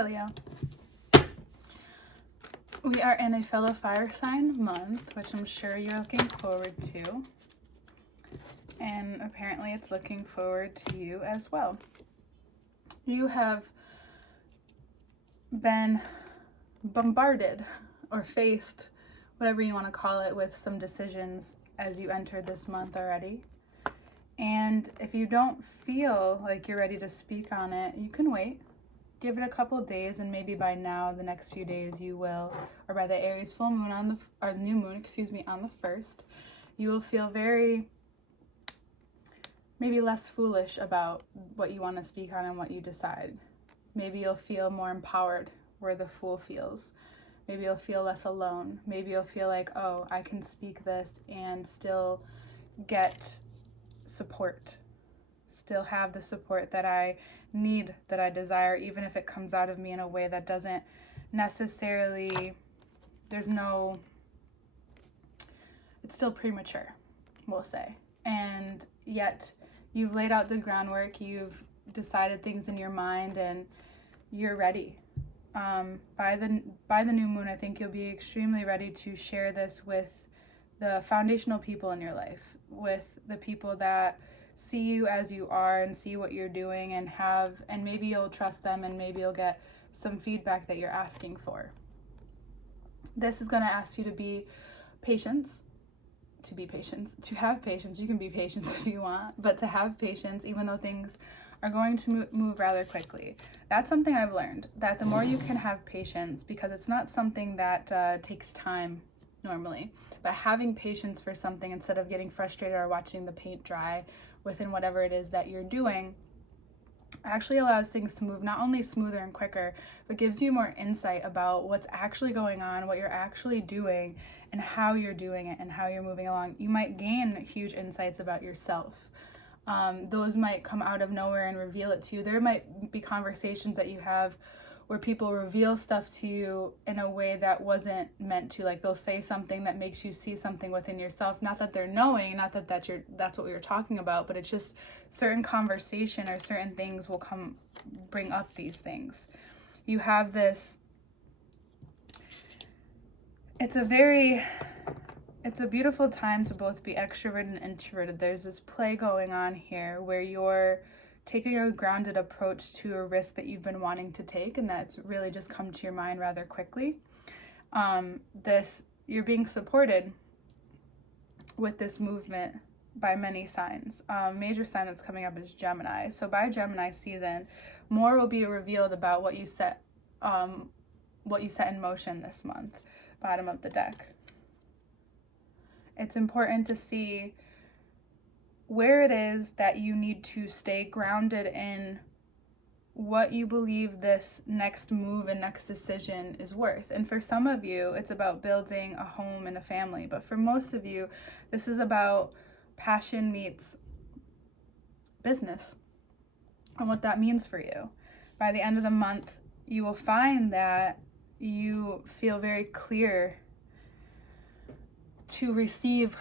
Hi, Leo. We are in a fellow fire sign month, which I'm sure you're looking forward to. And apparently it's looking forward to you as well. You have been bombarded or faced, whatever you want to call it, with some decisions as you entered this month already. And if you don't feel like you're ready to speak on it, you can wait. Give it a couple days, and maybe by now, the next few days, you will, or by the Aries full moon or new moon, on the 1st, you will feel maybe less foolish about what you want to speak on and what you decide. Maybe you'll feel more empowered where the Fool feels. Maybe you'll feel less alone. Maybe you'll feel like, oh, I can speak this and still get support. Still have the support that I need, that I desire, even if it comes out of me in a way that doesn't necessarily, it's still premature, we'll say. And yet you've laid out the groundwork, you've decided things in your mind, and you're ready. By the new moon, I think you'll be extremely ready to share this with the foundational people in your life, with the people that see you as you are and see what you're doing and maybe you'll trust them, and maybe you'll get some feedback that you're asking for. This is going to ask you to be patient, to have patience. You can be patient if you want, but to have patience, even though things are going to move rather quickly. That's something I've learned, that the more you can have patience, because it's not something that takes time normally, but having patience for something instead of getting frustrated or watching the paint dry within whatever it is that you're doing actually allows things to move not only smoother and quicker, but gives you more insight about what's actually going on, what you're actually doing, and how you're doing it and how you're moving along. You might gain huge insights about yourself. Those might come out of nowhere and reveal it to you. There might be conversations that you have where people reveal stuff to you in a way that wasn't meant to. Like, they'll say something that makes you see something within yourself. Not that they're knowing, not that that's what we were talking about, but it's just certain conversation or certain things will bring up these things. You have this, it's a beautiful time to both be extroverted and introverted. There's this play going on here where you're taking a grounded approach to a risk that you've been wanting to take, and that's really just come to your mind rather quickly. You're being supported with this movement by many signs. Major sign that's coming up is Gemini. So by Gemini season, more will be revealed about what you set in motion this month. Bottom of the deck. It's important to see where it is that you need to stay grounded in what you believe this next move and next decision is worth. And for some of you, it's about building a home and a family. But for most of you, this is about passion meets business and what that means for you. By the end of the month, you will find that you feel very clear to receive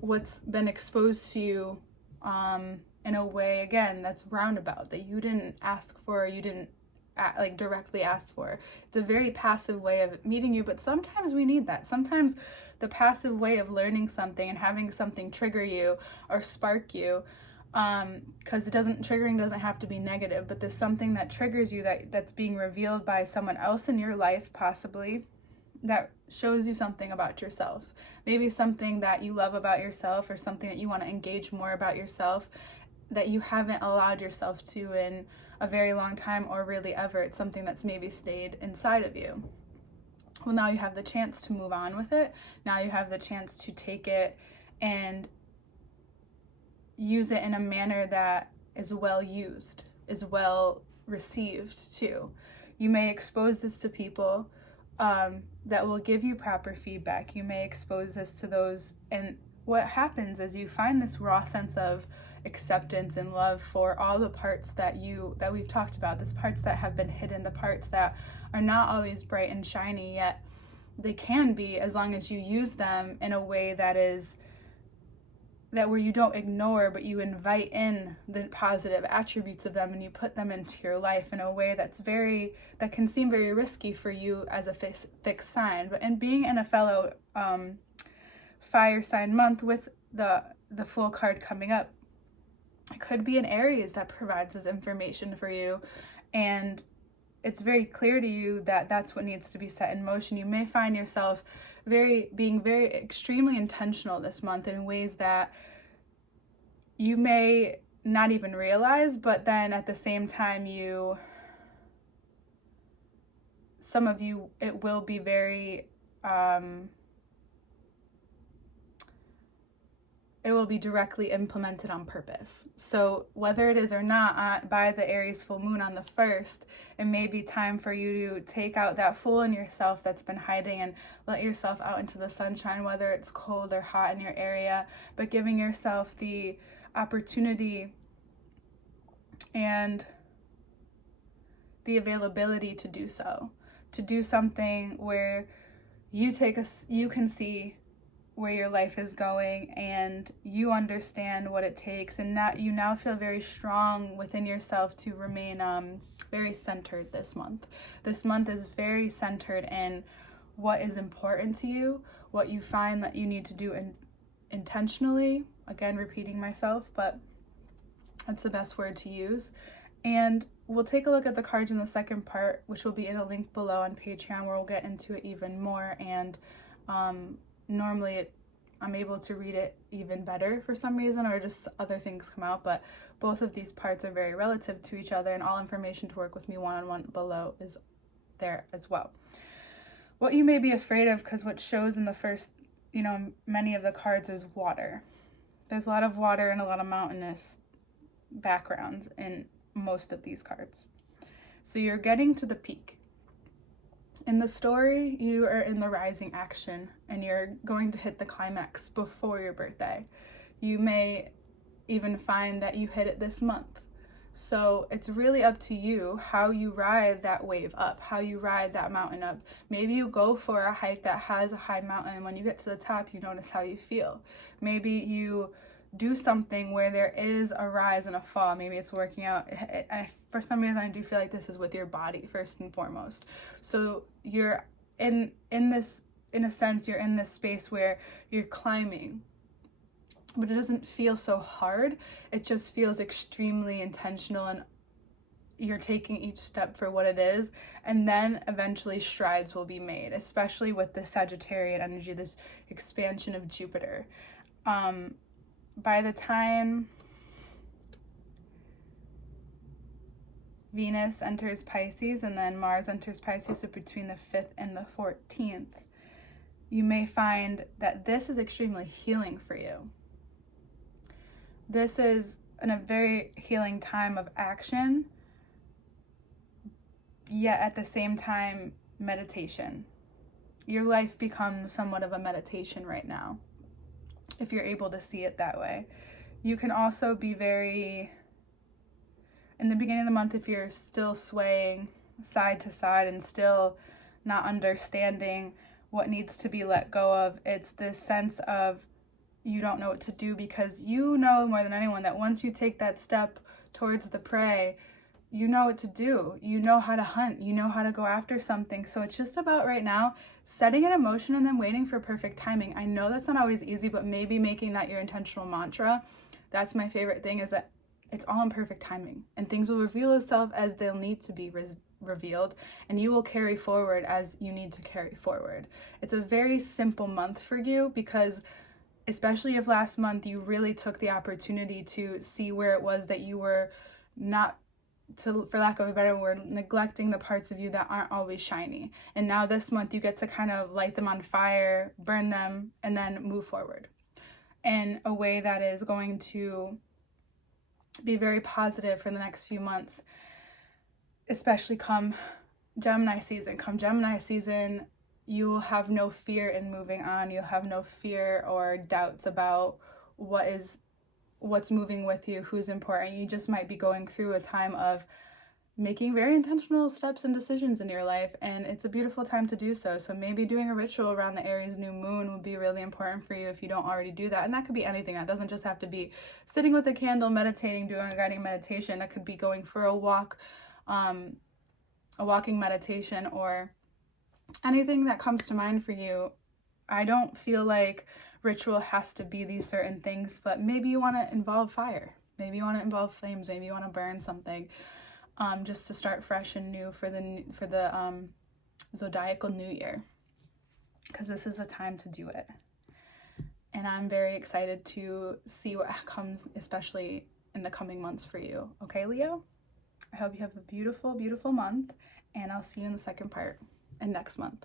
what's been exposed to you in a way, again, that's roundabout, that you didn't ask for, you didn't directly ask for. It's a very passive way of meeting you, but sometimes we need that. Sometimes the passive way of learning something and having something trigger you or spark you, because triggering doesn't have to be negative, but there's something that triggers you that's being revealed by someone else in your life, possibly, that shows you something about yourself. Maybe something that you love about yourself, or something that you want to engage more about yourself that you haven't allowed yourself to in a very long time, or really ever. It's something that's maybe stayed inside of you. Well, now you have the chance to move on with it. Now you have the chance to take it and use it in a manner that is well used, is well received too. You may expose this to people that will give you proper feedback. You may expose this to those, and what happens is you find this raw sense of acceptance and love for all the parts that we've talked about, these parts that have been hidden, the parts that are not always bright and shiny, yet they can be, as long as you use them in a way that is that where you don't ignore, but you invite in the positive attributes of them and you put them into your life in a way that can seem very risky for you as a fixed sign. But in being in a fellow fire sign month with the full card coming up, it could be an Aries that provides this information for you, and it's very clear to you that that's what needs to be set in motion. You may find yourself being very extremely intentional this month in ways that you may not even realize, but then at the same time some of you, it will be very it will be directly implemented on purpose. So whether it is or not, by the Aries full moon on the 1st, it may be time for you to take out that fool in yourself that's been hiding and let yourself out into the sunshine, whether it's cold or hot in your area, but giving yourself the opportunity and the availability to do so, to do something where you can see where your life is going and you understand what it takes, and that you now feel very strong within yourself to remain very centered this month. This month is very centered in what is important to you, what you find that you need to do intentionally. Again, repeating myself, but that's the best word to use. And we'll take a look at the cards in the second part, which will be in a link below on Patreon, where we'll get into it even more. And normally I'm able to read it even better for some reason, or just other things come out, but both of these parts are very relative to each other, and all information to work with me one-on-one below is there as well. What you may be afraid of, because what shows in the first, many of the cards is water. There's a lot of water and a lot of mountainous backgrounds in most of these cards. So you're getting to the peak. In the story, you are in the rising action and you're going to hit the climax before your birthday. You may even find that you hit it this month. So it's really up to you how you ride that wave up, how you ride that mountain up. Maybe you go for a hike that has a high mountain, and when you get to the top, you notice how you feel. Maybe you do something where there is a rise and a fall. Maybe it's working out. For some reason, I do feel like this is with your body first and foremost. So you're in this, in a sense, you're in this space where you're climbing, but it doesn't feel so hard. It just feels extremely intentional, and you're taking each step for what it is, and then eventually strides will be made, especially with the Sagittarian energy, this expansion of Jupiter. By the time Venus enters Pisces and then Mars enters Pisces, so between the 5th and the 14th, you may find that this is extremely healing for you. This is a very healing time of action, yet at the same time, meditation. Your life becomes somewhat of a meditation right now, if you're able to see it that way. You can also be very, in the beginning of the month, if you're still swaying side to side and still not understanding what needs to be let go of, it's this sense of you don't know what to do, because you know more than anyone that once you take that step towards the prey, you know what to do. You know how to hunt. You know how to go after something. So it's just about right now setting an emotion and then waiting for perfect timing. I know that's not always easy, but maybe making that your intentional mantra. That's my favorite thing, is that it's all in perfect timing, and things will reveal itself as they'll need to be revealed, and you will carry forward as you need to carry forward. It's a very simple month for you, because especially if last month you really took the opportunity to see where it was that you were not, for lack of a better word, neglecting the parts of you that aren't always shiny. And now this month you get to kind of light them on fire, burn them, and then move forward in a way that is going to be very positive for the next few months, especially come Gemini season. Come Gemini season, you will have no fear in moving on. You'll have no fear or doubts about what's moving with you, who's important. You just might be going through a time of making very intentional steps and decisions in your life, and it's a beautiful time to do so. So maybe doing a ritual around the Aries new moon would be really important for you if you don't already do that. And that could be anything. That doesn't just have to be sitting with a candle, meditating, doing a guiding meditation. That could be going for a walk, a walking meditation, or anything that comes to mind for you. I don't feel like ritual has to be these certain things, but maybe you want to involve fire. Maybe you want to involve flames. Maybe you want to burn something. Just to start fresh and new for the zodiacal new year, because this is a time to do it. And I'm very excited to see what comes, especially in the coming months for you. Okay, Leo? I hope you have a beautiful, beautiful month, and I'll see you in the second part and next month.